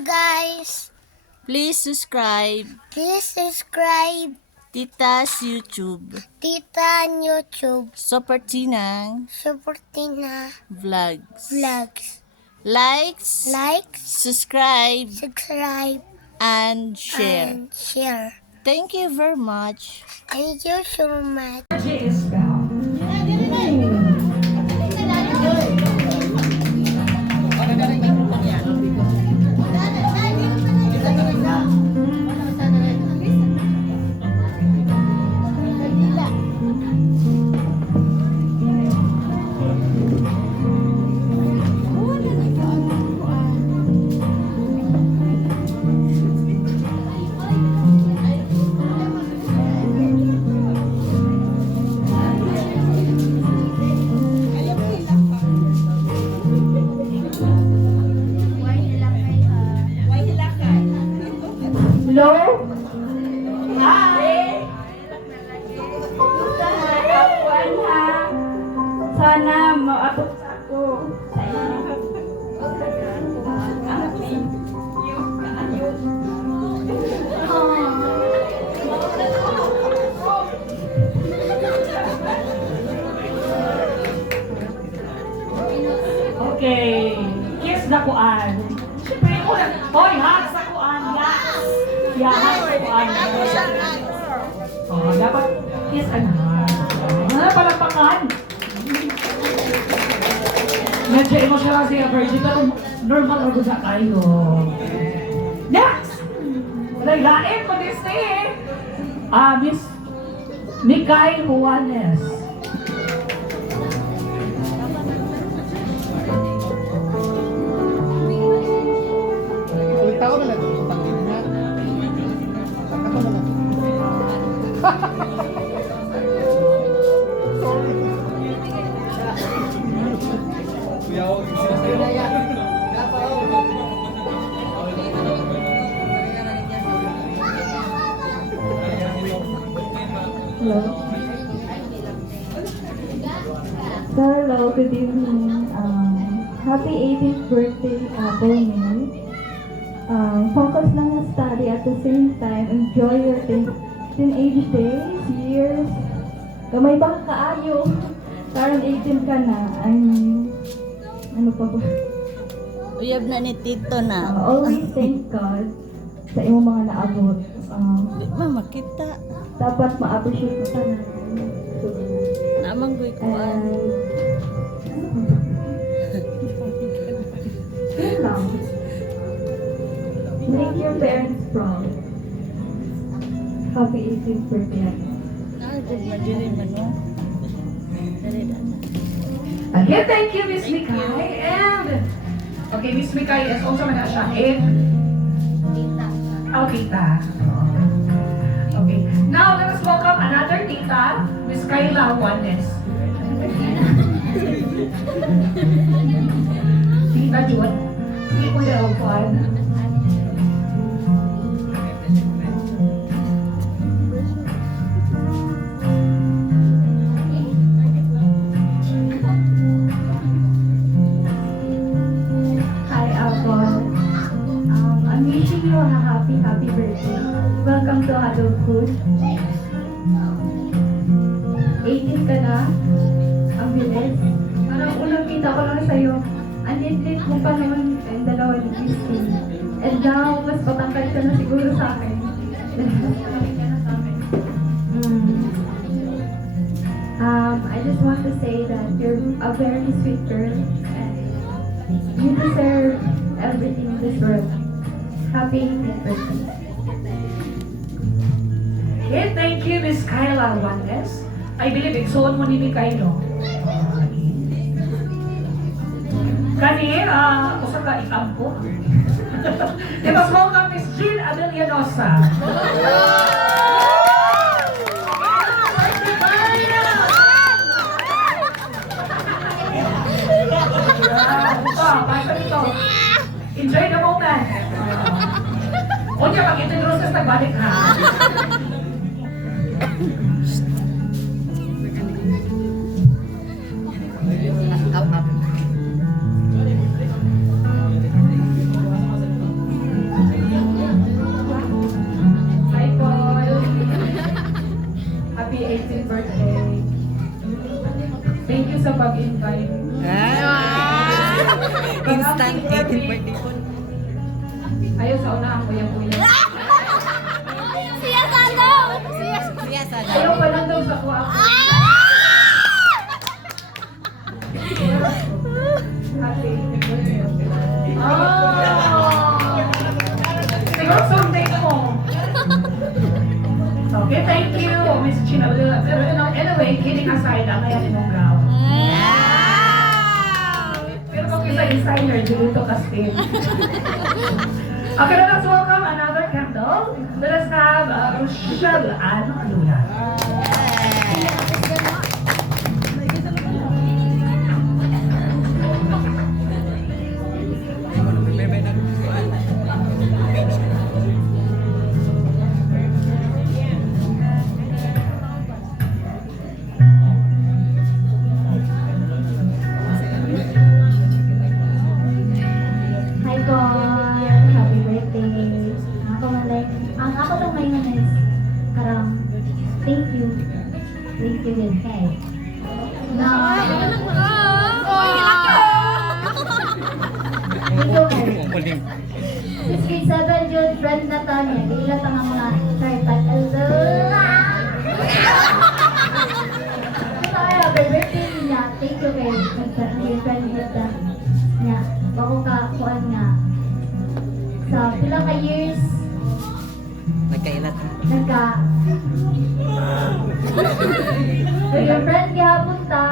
guys. Please subscribe Please subscribe Tita's YouTube Tita YouTube Sopertinang Suportina Vlogs. Likes, Subscribe, subscribe, and share. and share. Thank you very much. Thank you so much. Hello? Hi! Kumusta na kapuan ha? Sana maabot ako sa inyo. Okay, kiss na kuan. Siyempre ko na, hoy, hug sa kuan, yes! Yeah, hug sa kuan. Oh, dapat kiss and hug. Palakpakan. Medyo emotional siya, Virgin, pero normal ako sa kayo. Next! Lain mo this eh. Miss Mikay Juanes. Tahu na lang ito pangin niya. Ako na lang. Sorry. Kuya, huwag sila sa'yo. Hello. Hello, good evening. Happy 18th birthday, Bonnie. Focus lang sa study at the same time. Enjoy your teenage days, years. Gamay ba kaayo? Parang 18 ka na. Ano pa ba? Uyab na ni Tito na. Always thank God sa imong mga naabot. Di ba makita? Dapat ma-appreciate mo sana. Namang goy ko Yun lang. Make your parents proud. Happy 18th birthday. Good madiri man no. Again, thank you, Miss Mikay. And, okay, Miss Mikay is also na siya Oh, tita. Okay. Now, let us welcome another tita, Miss Kayla Juanes. Tita Jun. Hindi ko na upuan. Hi, Apple. I'm wishing you a happy birthday. Welcome to adulthood. 18 ka na. Ang bilis. Parang unang kita ko lang sa'yo. Ang lit-lit mo pa noon and dalawa ni Christine. And now, mas patangkad ka na siguro sa akin. I just want to say that you're a very sweet girl and you deserve everything in this world. Happy 18th birthday. Okay, thank you, Miss Kayla Juanes. I believe igsuon mo ni Mikay, no? Kani, usa ka ikampo. Let us welcome Miss Jean Abellanosa. Enjoy the moment. O niya, pag-ito yung roses, nagbalik ha. pag-invite. Instant 18th birthday po. Ayaw sa una ang uyang-uyang. Siya sa daw! Siya sa Ayaw pa lang daw sa kuha. Happy birthday. Oh! Siguro someday mo. Okay, thank you, Miss Chino. Pero anyway, kidding aside, ang kaya mong gown. Pero kung isa designer, dito Castin. Okay, let's welcome another candle. Let us have Rochelle Ann Luna. Hi po! Happy birthday! Ako malay. Ang ako lang ngayon is karang thank you. Thank you din kay. Na Kuling. Since grade 7 yun, friend na to niya. Ilat ang mga kartag. Kaya, happy birthday niya. Thank you kay friend niya. Niya. Bako ka, kuan nga. Sa pila ka years, Nagkailat. nagka... So, your friend gihapon ta.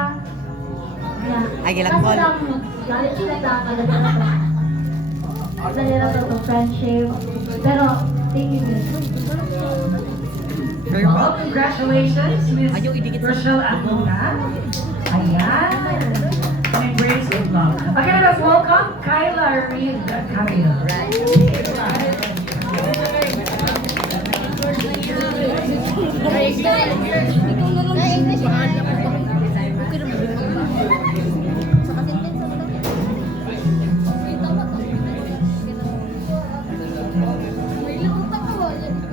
Yeah. Ay, gilakbol. Kasi lang, galit sila ta, kalit sila ta. Sa nila to friendship. Pero, thank you. Very Well, congratulations, Miss Ayaw, idikit sa- Rochelle Ann Luna. Ayan. Embrace with love. Okay, let's welcome Kyla Reed Carrillo.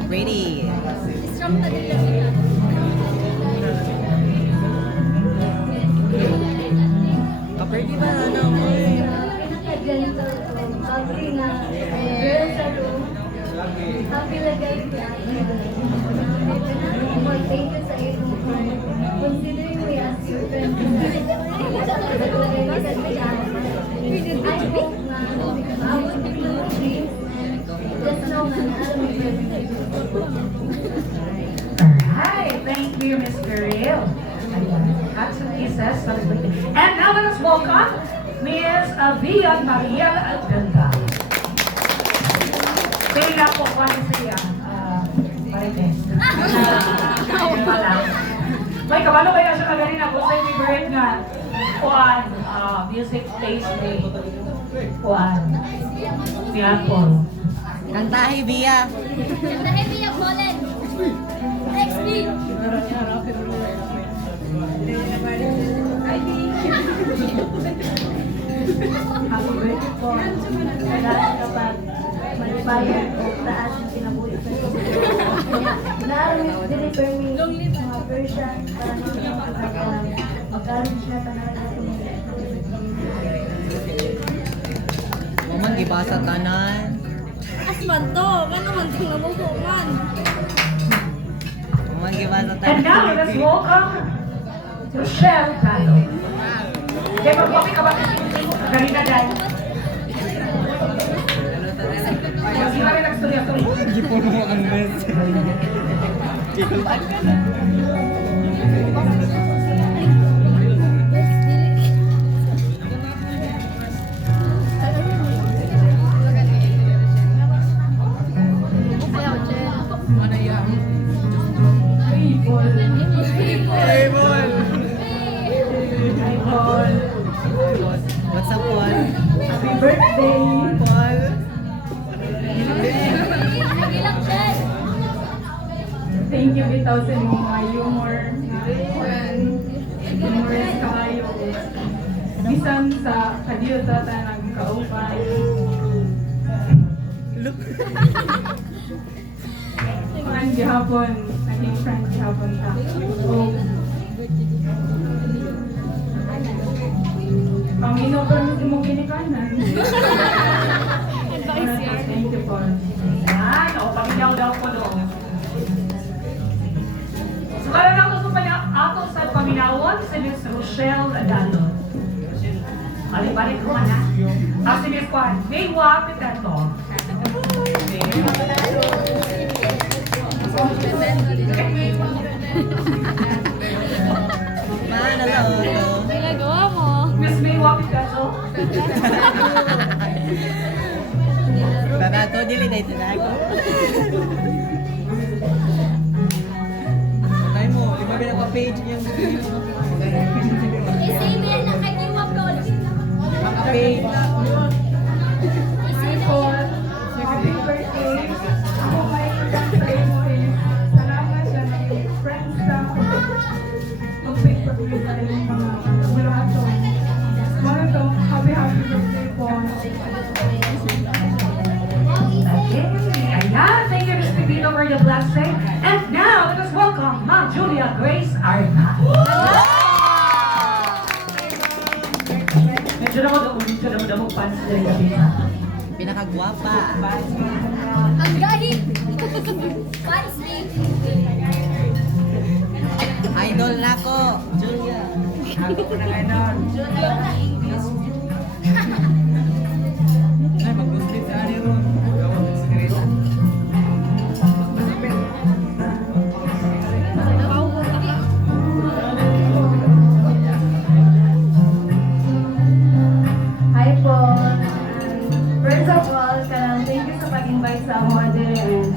Ready. Kapirdi ba? Ano? Ganito, sabi nga, girls sa room, happy na guys niya. Thank you sa iyo. Considering me as your friend. I hope na I will be close dreams and just know na alam mo Alright, thank you, Miss Carrillo. Lots of kisses. And now let us welcome Miss Vian Mariel Ganda. Kaya po, kung siya, Marites. May kabalo kaya siya kagaling ako sa favorite nga kuan, music taste day. Kuan. Piapol. Kantahi, Bia. Happy birthday po. Kailangan kapag mag-bayad o taas ang kinabuhi ko. Na-arrange deliver me mga version para mag-arrange na tanan natin. Maman, di ba sa tanan? Asman to! Ano man ito nabubo man? Maman, di ba sa And tanan? now let us welcome Rochelle Calo. Kaya mag-copy ka ba? Kanina dahil. Kasi kami nagstorya to. Hindi po mo ang best. Kikulaan ka na. Hey, Paul! What's up, Paul? Happy birthday! Paul! Thank you bitaw sa inyong mga humor. Humorous kayo. Bisan sa kadiyo tata nagkaupay. Friend gihapon, naging friend gihapon ta. Oh. Paminaw ka rin mo ginikanan. Advice yan. Thank you po. Yan, o, paminaw daw po doon. So, kaya lang gusto pa niya ako sa paminawon, si Miss Rochelle Adalo. Balik-balik ko na. Si Miss Juan, may wapit na to. Ginagawa mo. Miss May wapit ka to. Babato, dili na ito na ako. Patay mo, lima ba na page niya? I-save yan na kay upload. Page. Hi po. Happy birthday. Ako kay birthday mo is salamat sa naging friends na mag-fake pa rin sa yung mga mulato. Mga to, happy birthday po. Okay, ayan. Thank you, Miss Pepito, for the blessing. And now, let us welcome Ma'am Julia Grace Arna. Medyo na mag-ulit ka na pants na yung Pinakagwapa. Ang gahi. Fancy. Idol na ko. Julia. Ako ko ng idol. Ay, mag-muslim sa ano ron. Hi po. First of all, thank you sa pag-invite sa ako and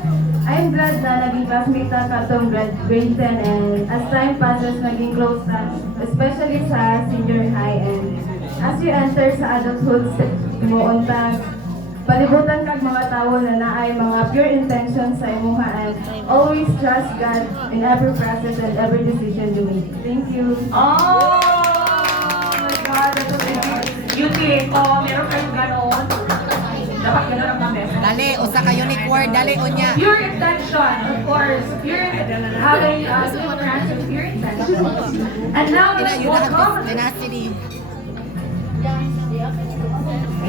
I'm glad na naging classmate na katong grade 10 and as time passes, naging close na, especially sa senior high and as you enter sa adulthood, mo untag palibutan kag mga tao na naay mga pure intentions sa imuha and always trust God in every process and every decision you make. Thank you. Oh my God, that's so sweet. Beauty, oh, meron kayong ganon. Dapat gano'n ang mga message. Dali, usa ka unicorn, dali unya. Pure intention, of course. Pure, having difference of pure intention. And now, let's welcome. Tenacity.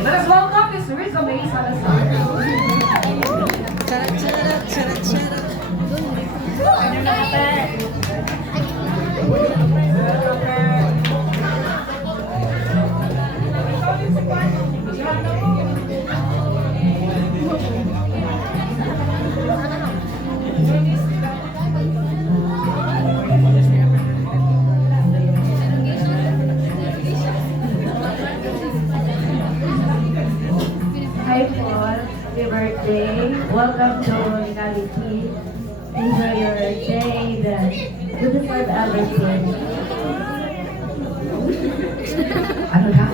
Let us welcome Miss Rizzo May Salazar. Charat, charat, charat, charat. Hi Paul, happy birthday. Welcome to Reality. Enjoy your day. You deserve everything. Ano na?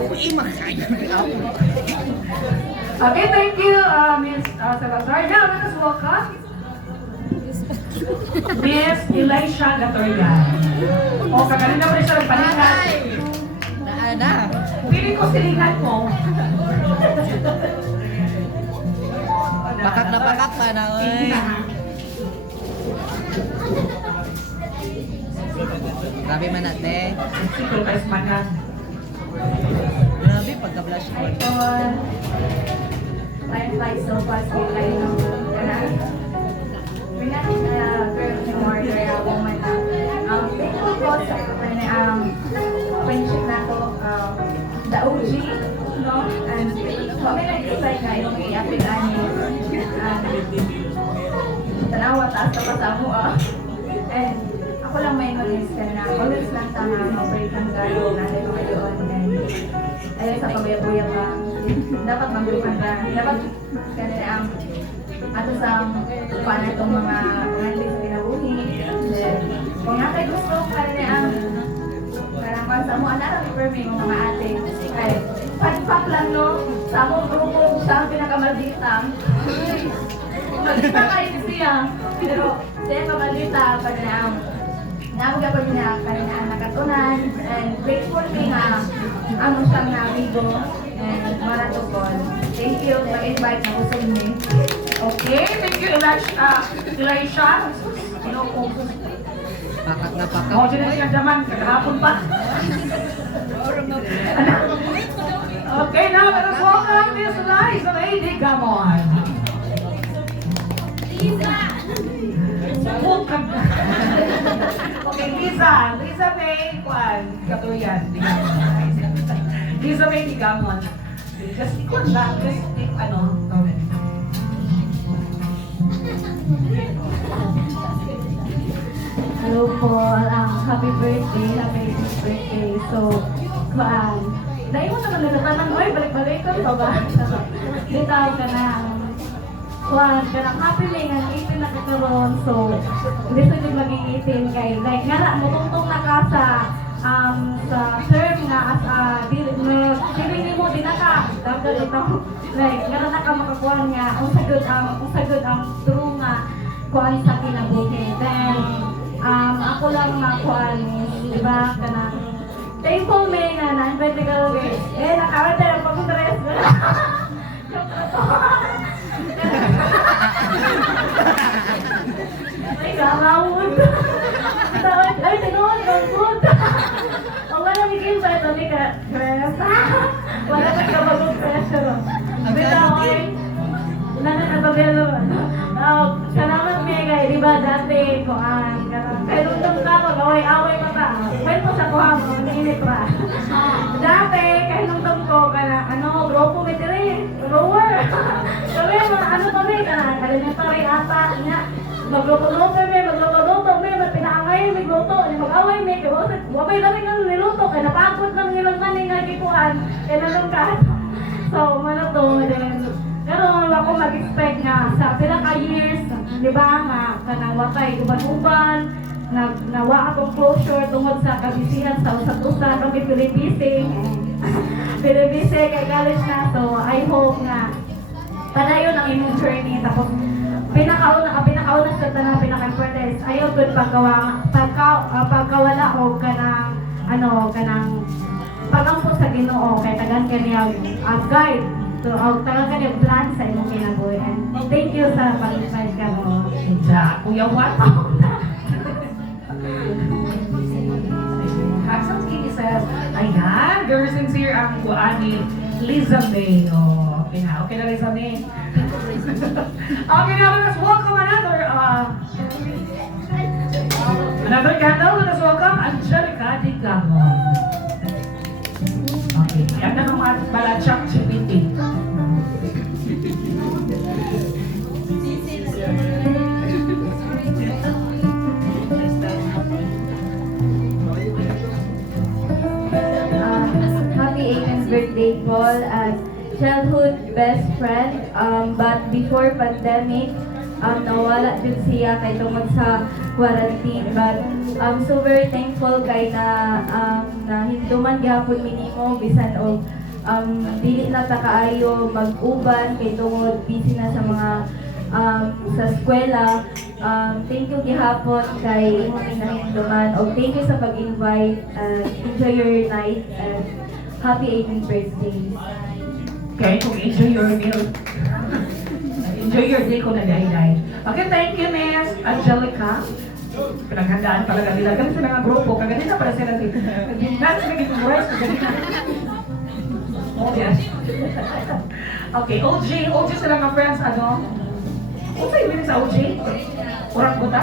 Okay, thank you, Miss Salazar. Now, let us welcome Miss Elisha Gatorian. O, kagaling na pa rin siya nagpalitan. Na. Piling ko silingan mo. Pakak na pakak pa na, oy. Grabe man ate. Siguro kayo smagan. Grabe pagka-blush on. Paul, time flies so fast. We like no. We're not girl anymore. We're a woman now. Thankful po sa friendship na ko. The OG, no? And kami nag-decide na itong i-apit ani. Tanawa, taas na pa sa mo, And ako lang may notice ka na always lang tahan, operate ng gano'n natin mga doon. And ayun sa pagbayabuya ka, dapat maglupan ka. Dapat ganun ang ato sa paano itong mga pangalit sa pinabuhi. Kung nakay gusto ka rin ang karapan sa mo, anak ang permi mga ate. Ay, pagpak lang no, sa among grupo siya ang pinakamaldita. Maldita kayo siya. Pero siya kamaldita pa na ang nabagapag niya kanina ang nakatunan and grateful me nga ang siyang na amigo and maratupon. Thank you, mag-invite na usog ni. Okay, thank you, Elisha. Pakak na pakak. Ako dyan na siya daman, kagahapon pa. Okay, now let us welcome Miss Liza Lady Gamon. Okay, Liza May Kwan. Katuyan. Liza May Gamon. Just ikon lang. Just ano. Hello po, happy birthday. So, dahil mo naman nagtatanong, oy, balik-balik ko, ito ba? Bitaw ka na, happy may nga, 18 na kakaroon, so, hindi sa yung maging 18 kay, like, nga na, mutungtong na ka sa term na as a, feeling mo, di na ka, dapat ito, like, nga na ka makakuha nga, ang sagod ang true nga, kuhaan sa kinabuhi. Then, ako lang makuhaan, di ba, kanang, thankful may nga, na-invite ka lang, nakawad tayo, pag-dress, ay, garawon. Ay, tinawad, good. O wala bigil ba ito, Nika? Dress. Wala ka kabagong pressure. Bitaw, ay, wala na nabagalo. Salamat, Mega, di ba, dati, kuhaan, kaya nung ako, away pa ba? Pwede mo sa kuhaan mo, nainit pa. Dati, kaya nung ko, grupo may tiri, rower. Kami, ano kami, elementary ata, niya. Magluto-luto may pinangay, may luto, mag-away may, wabay na rin ang niluto, kaya napagod lang nilang maning nagkikuhan, kaya nalungkat. So, to, then, pero ako mag-expect nga, sa pila ka years, di ba nga, kanang watay, uban-uban, nawa akong closure tungod sa kabisihan sa usap-usap, kami Pilipisi kay college na, so I hope nga, padayon ang inyong journey, tapos, pinakauna sa tanang pinaka-importance, ayaw good pagkawala o kanang pag-ampot sa Ginoo kay tagan kaniya guide to tagan kaniya plan sa imong kinabuhi. And thank you sa pag-invite ka mo. Kuya Juan. Hagsang Skinny says, ayan, very sincere ang kuan ni Liza May. Okay na Liza May. Okay, now let us welcome another candle. Let us welcome Angelica Di Gamon. Okay, yan na mga balachak chipiti. Happy 18th birthday, Paul, as childhood best friend. But before pandemic, nawala din siya kay tungod sa quarantine. But so very thankful kay na hinduman gyapon minimo bisan og dili na ta kaayo mag-uban kay tungod busy na sa mga sa eskwela. Thank you gihapon kay imong nahinduman og thank you sa pag-invite. Enjoy your night and happy 18th birthday. Okay, kung enjoy your meal. Enjoy your day kung nagay-day. Okay, thank you, Miss Angelica. Pinaghandaan talaga nila. Ganun sila nga grupo. Kaganina pala sila dito. Naging sila gitong kaganina. Oh, yes. Okay, OG sila nga friends, ano? Ano sa'yo minit sa OG? Urang buta?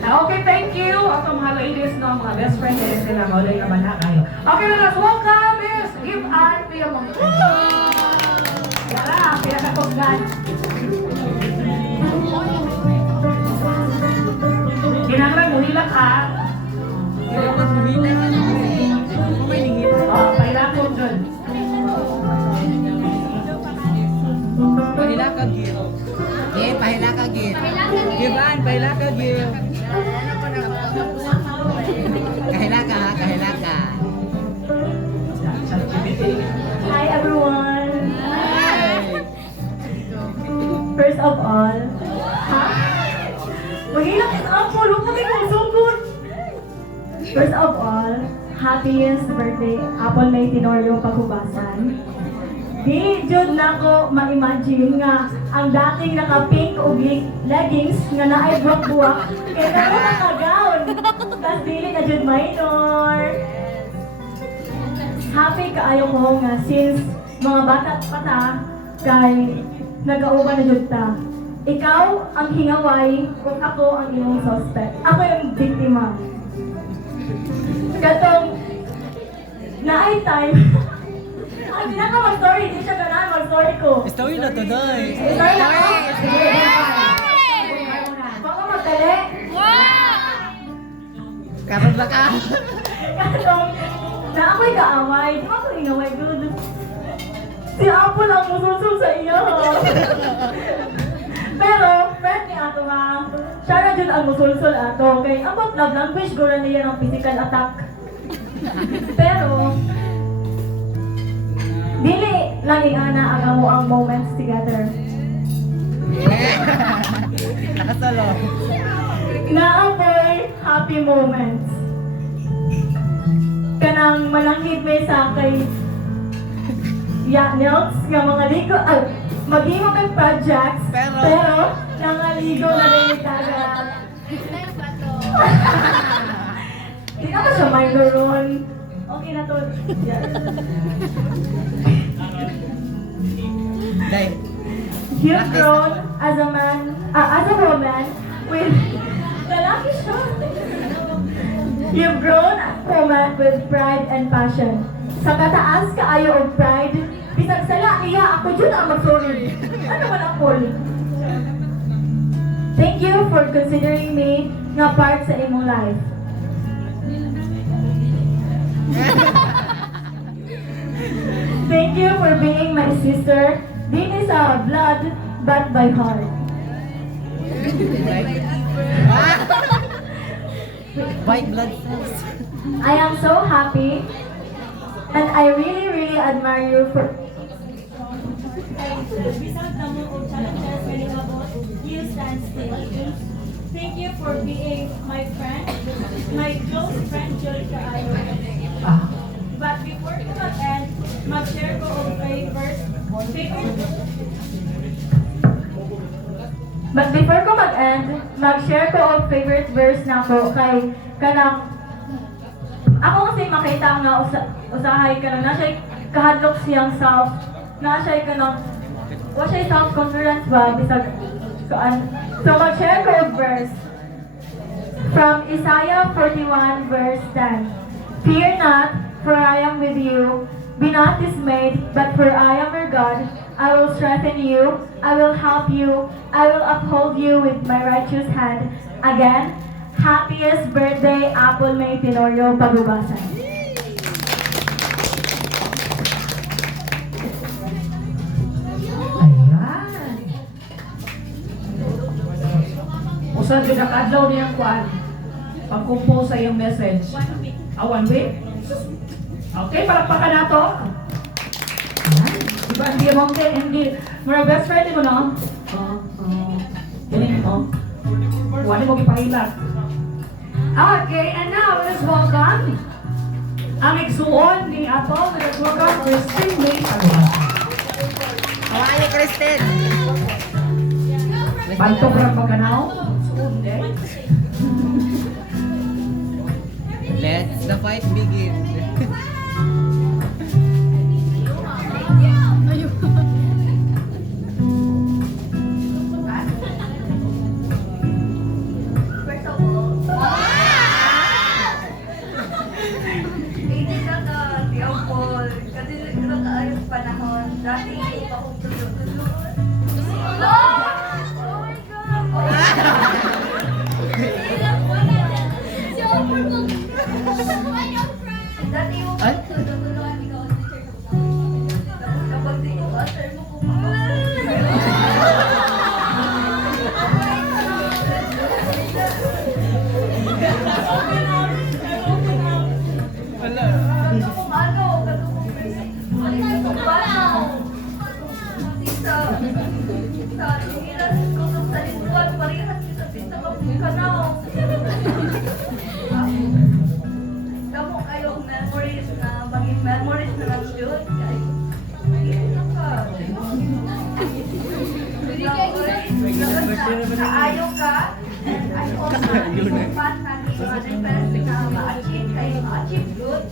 Okay, thank you. At mga ladies, no, mga best friend din sila. Maulay naman na kayo. Okay, let's welcome Miss Give Art Piamong. Yara, pinakatuggan. Kinanglan mo hilak ha. Oh, pailakon dun. Pahila ka, Gil. Pahila ka, Gil. Giban, pahila ka, Gil. Kahila ka, ha? Kahila ka. Hi everyone! First of all, mag-ilang is ako, huwag mo kayo sugod! First of all, happiest birthday, Apple May Tenorio Paghubasan. Di jud na ko ma-imagine nga ang dating naka-pink o leggings nga naay buwak-buwak kaya na nakagawn. Tas dili na jud minor. happy kaayo ko nga since mga bata pa ta kay nagauban na jud ta. Ikaw ang hingaway kung ako ang imong suspect. Ako yung biktima. Katong naay time. Ang pinaka mag-story, di siya ganahan mag-story ko. Story na to, Doy. Story na ko. Baka magdali. Karoon ba ka? Katong na ako'y kaaway. Di ba ako hingaway, good? Si Apo lang mususul sa iyo. Pero, friend ni ato nga, siya na dyan ang musulsul ato. Kay ang love language, gura niya ng physical attack. Pero, dili lang ana ang amo ang moments together. Nakasalo. Naamoy happy moments. Kanang malangkit may sa kay Nels nga mga ligo, maghimo kay projects, pero nangaligo na rin yung dagat. Di na ba siya minor ron? Okay na to. Day. You've grown as a man, as a woman with lalaki siya. You've grown as a woman with pride and passion. Sa kataas kaayo og pride, bisag sala iya ako jud ang magsorry. Ano man ako? Thank you for considering me nga part sa imong life. Thank you for being my sister. Dili sa blood, but by heart. White blood cells. I am so happy, and I really, really admire you for. You stand still. Thank you for being my friend, my close friend, Julika Ayo. But before ko mag-end, mag-share ko og favorite. But before ko mag-end, mag-share ko og favorite verse na ko kay kanang ako kasi makita nga usahay ka na siya kahadlok siyang self, na siya kanang wa siya self-confidence ba bisag kaan. So mag-share ko og verse from Isaiah 41 verse 10. Fear not, for I am with you. Be not dismayed, but for I am your God. I will strengthen you. I will help you. I will uphold you with my righteous hand. Again, happiest birthday, Apple May Tenorio Pagubasan. Ayan. Usan yun ang adlaw niyang kuan. Pag-compose sa iyong message. 1 week? Okay, palakpakan na to. Ayan. Diba, hindi mo, hindi. Mura best friend mo, no? Ganyan mo. Wala mo ipahilat. Okay, and now let's welcome ang igsuon ni Apple. Let's welcome Christine May Pagubasan. Hawaii, Kristen. Bantok lang pagkanaw. Let the fight begin. Hindi na ka, di ako. Kasi na kaayos panahon. Dati hindi pa akong tulog-tulog. Oh my God! Dati yung tulog-tulog, ikaw ang teacher ko. Tapos kapag di ko answer mo Kamu kayong memories na maging memories na lang yun. Ayaw ka, and I hope na yung path na manifest na ma-achieve kayo, ma-achieve good.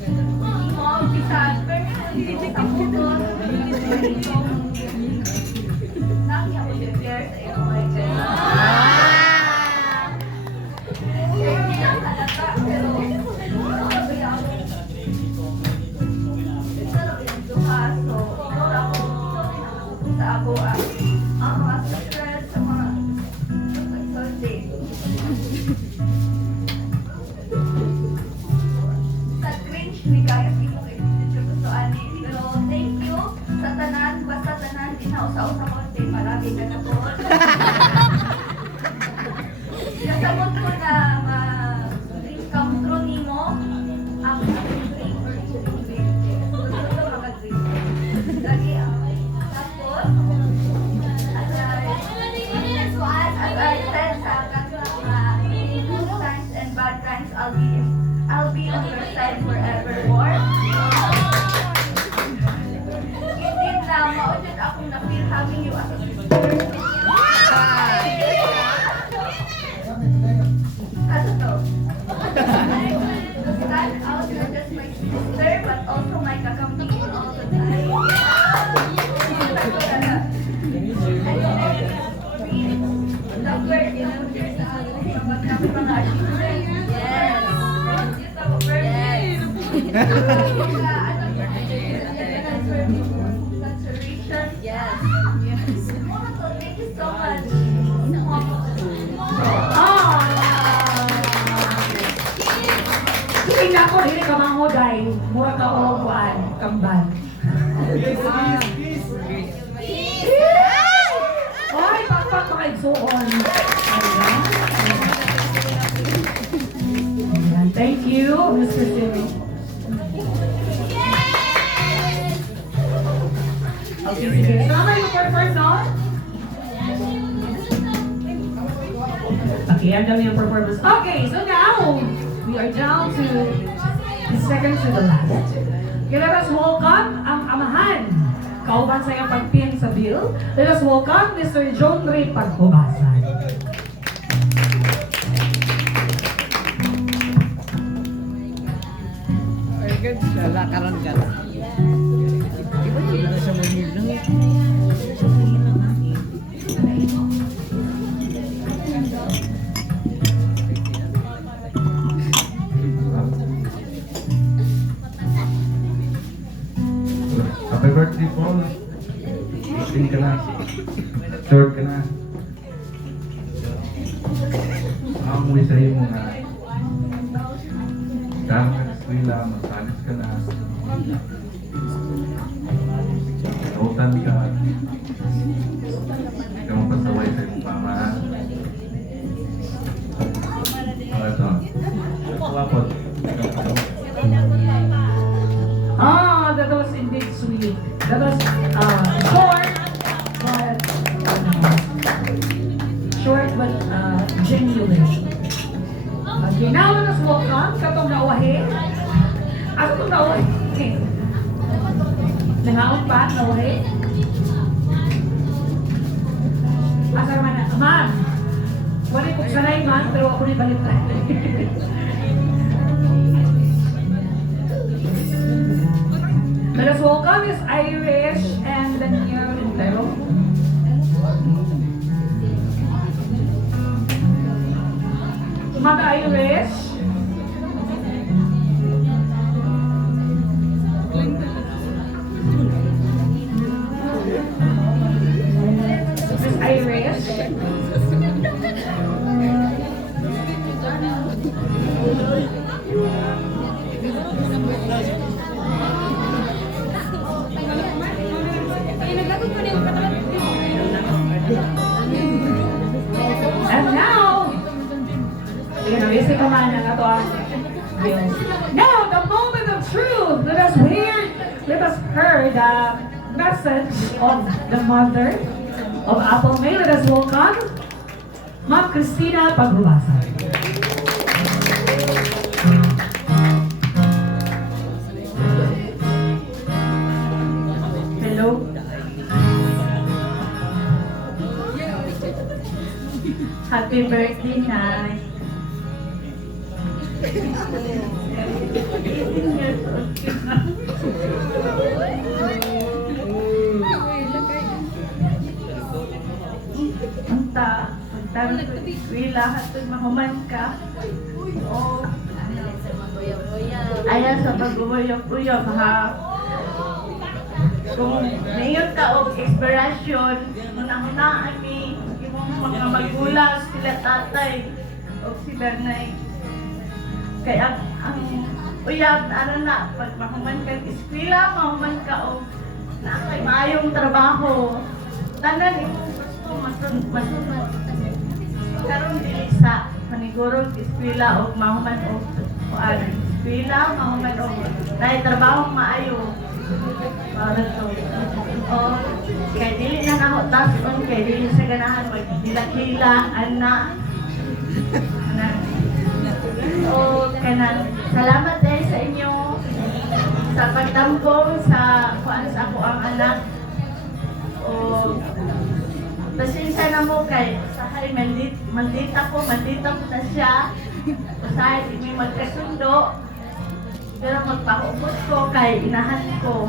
Mo, bisan, Naki ako prepare sa iyong mga dyan. Hindi lang halata, pero sabi ako. Pero yung duha, so ikaw ako sa ako ang mga secret sa mga Sunday. Sa cringe ni kaya mo kayo gusto ani. Pero thank you sa tanan, basta tanan dinausa-usa ko sa marami ka na po. Kasabot ko na dream come true nimo ang dream. Gusto ko mag-dream. Lagi tapos as I said sa good times and bad times, I'll be on your side forevermore. Indeed na maudod akong na-feel having you as a sister. Ano to? To stand out, you're just my sister, but also my kakampihan all the time. The word na ulit sa mga achievement. Yes. Yes, ako first. Yes. Thank you so much. Sige na ako, hindi ka manguday. Mura ka o kuan, kamban. Ay, pakpak makaigsuon. Ayan. Thank you, Mr. Siri. Okay, sige. Sama yung perform, no? Okay, I'm done yung performance. Okay, so now, we are down to the second to the last. Okay, let us welcome ang amahan. Kauban sa iyong pagpin sa bill. Let us welcome Mr. John Ray Paghubasan. Ay, good. Lakaran ka na. Iba na sa Manila. Happy birthday, Paul. 18 ka na. Third ka na. Amoy sa'yo mo nga. Dami ka na eskwela, masalis ka na. Nautan ka. Ikaw ang pasaway sa iyong mama. Ito. Wapot. That was indeed sweet. That was short but genuine. Okay, now let us welcome katong nauwahi. Ano itong nauwahi? Nangaon pa, nauwahi? Asa naman na, ma'am, wala kong sanay ma'am, pero ako rin balik tayo. Let us welcome Miss Irish and Daniel Intero. Mother Irish. Miss Irish. And now, basic naman na ito ang bills. Now, the moment of truth. Let us hear the message of the mother of Apple May. Let us welcome Ma'am Christina Paghubasan. Hello. Happy birthday, Nay. eskwela hatod mahuman ka. O ayaw sa pag-uyab-uyab ha. Kung ngayon ka og inspirasyon, muna-muna ami imong mga magulang, sila tatay o sila nay. Kaya ang uyab na pag mahuman ka eskwela, mahuman ka og nakay maayong trabaho. Tanan imong gusto masunod. Karon dili sa manigurog eskwela og mahuman og eskwela, mahuman og nay trabaho maayo. Para to. O kay dili na nako tason kay dili sa ganahan magdila-kila anak. O kanan salamat dahil sa inyo sa pagtambong sa kuan sa ako ang anak. O pasensya na mo kay usahay mandita ko na siya. Usahay di may magkasundo. Pero magpahubot ko kay inahan ko.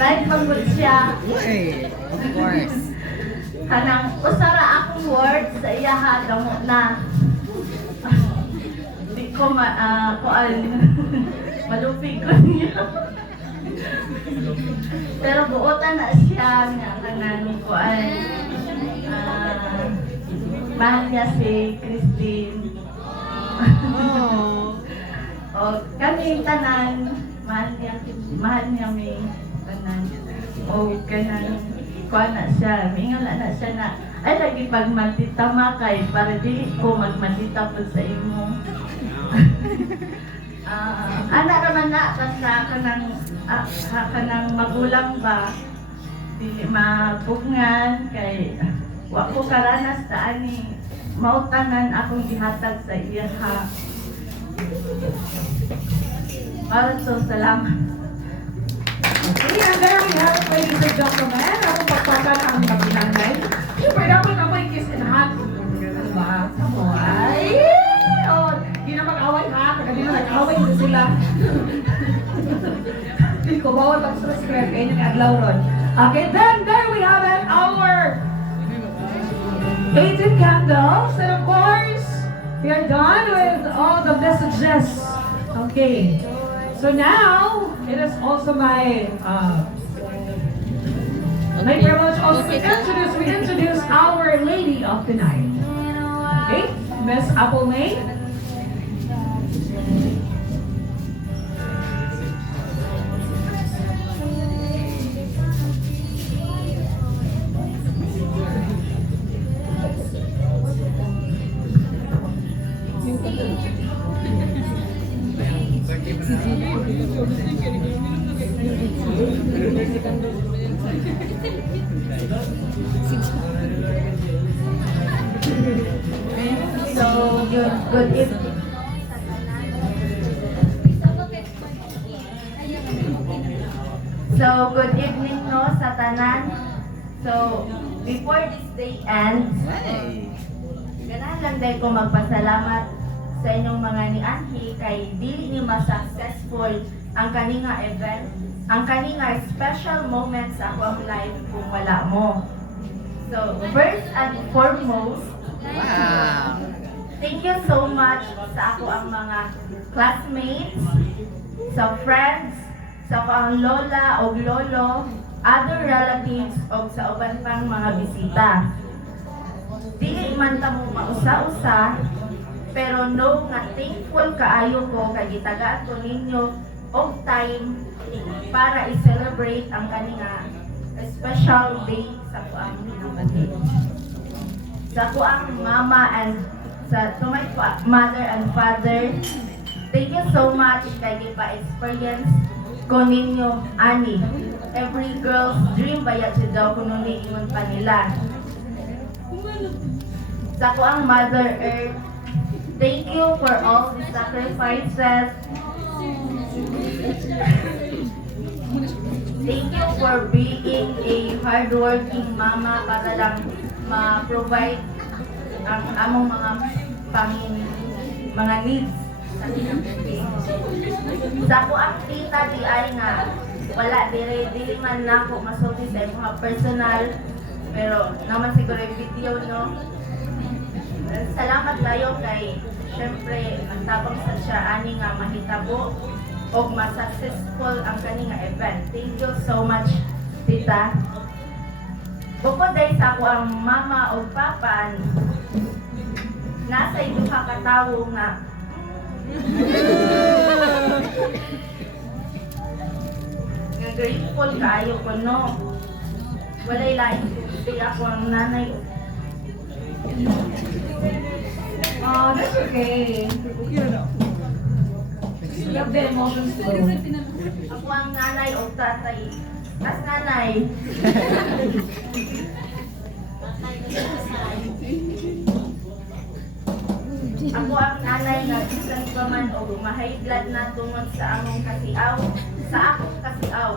Right pagod siya. Hey, of course. Kanang usara akong words sa iya ha, damo na. Di ko malupig ko niya. Pero buotan na siya nga kanang ko ay mahal niya si Christine. O kami tanan mahal niya may tanan. O kanan kuha na siya, mingala na siya na ay lagi pag magtitama kay para dili ko magmatita po sa imo. Anak naman na basta kanang magulang ba dili mabugngan kay wa ko karanas ta ani mautanan akong gihatag sa iya ha. Para to salamat. Okay, and there we have it, ladies and gentlemen. Ako pagpapan ang kapinanay. Siyempre, dapat na may kiss and hug. Diba? Ay! Oh, di na mag-away ha. Pagka di na nag-away na sila. Hindi ko bawal mag-stress kaya kayo nag-adlaw ron. Okay, then there we have it. Our 18 candles. And of course, we are done with all the messages. Okay. So now, it is also my privilege also to introduce our lady of the night. Okay, Miss Apple May. So, good evening. So, good evening no sa tanan. So, before this day ends, ganahan lang dahil ko magpasalamat sa inyong mga ni-anhi kay dili ni ma-successful ang kaninga event, ang kaninga special moment sa akong life kung wala mo. So, first and foremost, Wow. thank you so much sa ako ang mga classmates, sa friends, sa ako ang lola o lolo, other relatives o sa uban pang mga bisita. Dili man ta mo mausa-usa, pero no nga thankful kaayo ko kay gitagaan ko ninyo og time para i-celebrate ang kaninga special day sa ako ang minamati. Sa ako ang mama and to my mother and father, thank you so much kay gipa-experience ko ninyo ani. Every girl's dream bayat si daw kuno ni ingon pa nila. Sa ako ang Mother Earth, thank you for all the sacrifices. Thank you for being a hardworking mama para lang ma-provide ang among mga needs. Sa ako ang tita di ay nga wala dili man nako masulti sa mga personal pero naman siguro yung video no. Salamat tayo kay, syempre, nagtabang sa siya ani nga mahitabo o ma-successful ang kani nga event. Thank you so much, tita. Bukod dahil sa ako ang mama o papa, nasa duha ka tawo nga nga grateful kayo ko, no? Walay lain. Kasi ako ang nanay. Oh, that's okay. You have the emotions flow. Ako ang nanay o tatay. As nanay. Ako ang nanay nga bisan pa man o mahay blood na tungod sa among kasiaw. Sa akong kasiaw.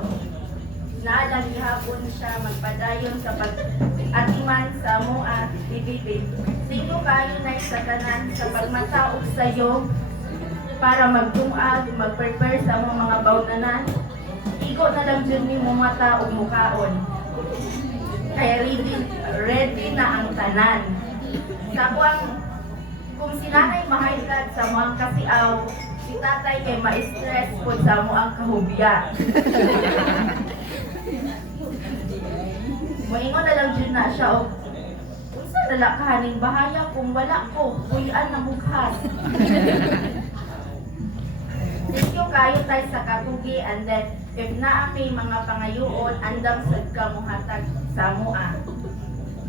Naalang ihapon siya magpadayon sa pag-atiman sa amoa bibibig. Sino kayo na sa tanan sa pagmataog sa iyo para magtungag, mag-prepare sa among mga bawnanan. Iko na lang dyan ni mo mata o mukaon. Kaya ready na ang tanan. Sa kuwang, kung si nanay mahayagad sa mga kasiaw, si tatay kay ma-stress po sa mo ang kahubya. Moingon na lang dyan na siya o kung saan nalakahaning bahaya kung wala ko, kuyan na mukhas. Thank you kayo tayo sa katugi and then if naami mga pangayoon, andam sad ka muhatag sa mua.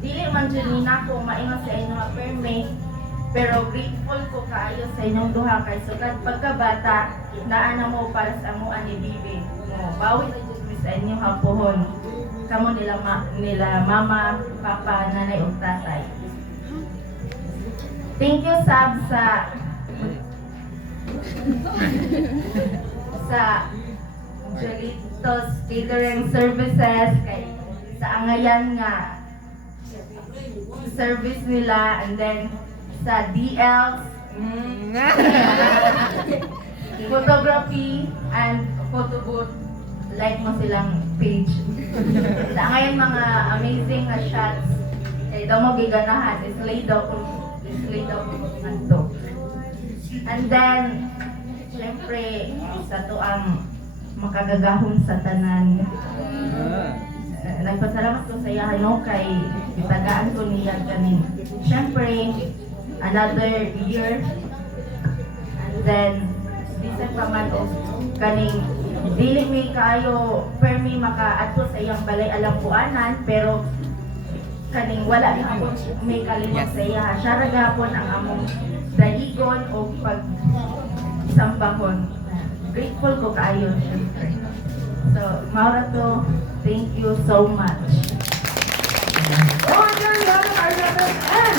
Dili man dyan ni nako maingon sa inyo nga perme, pero grateful ko kayo sa inyong duha kay sugad pagkabata naana mo para sa mua ni Bibi. Mo bawi na dyan sa inyo hapuhon. Kamo nila mama, papa, nanay ug tatay. Thank you Sab sa Jolitos Catering Services kay sa angayan nga service nila and then sa DLs photography and photo booth, like mo silang page. Sa ngayon mga amazing na shots kay daw mo giganahan display daw ko nandito. And then syempre sa to ang makagagahon sa tanan. Nagpasalamat ko sa iya no kay itagaan ko niya kaning syempre another year and then bisan pa man og kaning dili mi kayo permi makaadto sa iyang balay alampuanan pero kaning wala din ako may kalimot sa iya siya ra gapon ang among daligon o pag sambahon. Grateful ko kaayo syempre. So maura to, thank you so much. Oh, there you have it, our members and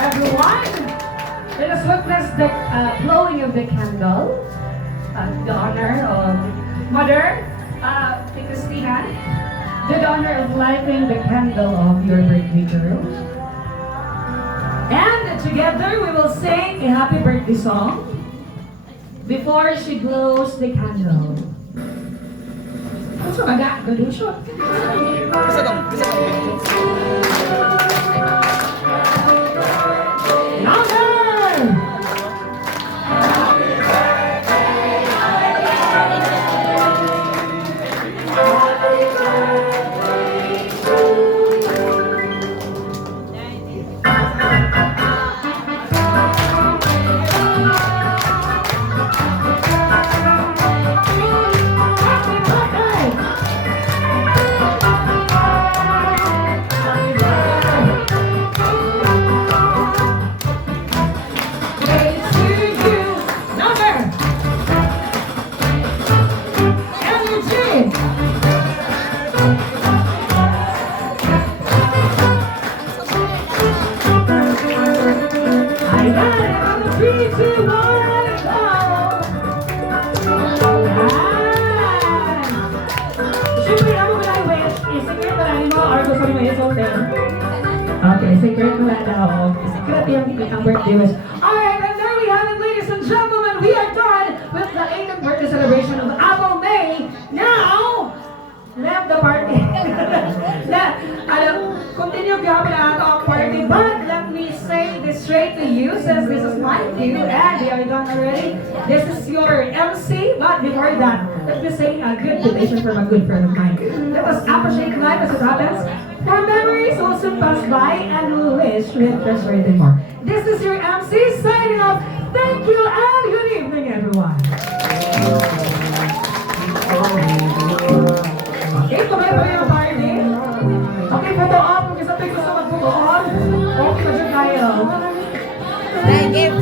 everyone. Let us witness the blowing of the candle. The honor of Mother Christina. The honor of lighting the candle of your birthday girl. And together we will sing a happy birthday song before she blows the candle. What's up, Aga? Go do a shot. Okay, secret mo na daw. Secret yung birthday wish. Alright, and there we have it, ladies and gentlemen. We are done with the 8th birthday celebration of Apple May. Now, left the party. Continue gawin ang ato ang party. But let me say this straight cue since this is my cue and they are done already. This is your MC, but before that, let me say a good quotation from a good friend of mine. Let us appreciate life as it happens, for memories will soon pass by and we'll wish we had treasure it more. This is your MC signing off. Thank you and good evening, everyone. Okay, tuloy-tuloy ang party. Okay, photo op. Kung isa tayo gusto mag-photo op, okay na dyan tayo. Dahil game.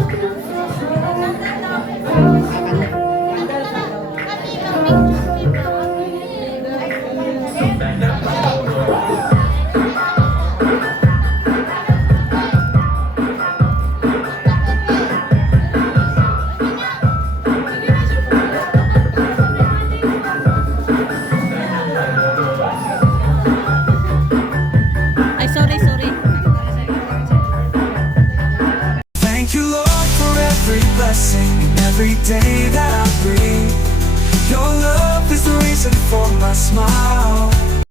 Ay, sorry. Thank you, Lord, for every blessing and every day that I breathe. Your love is the reason for my smile.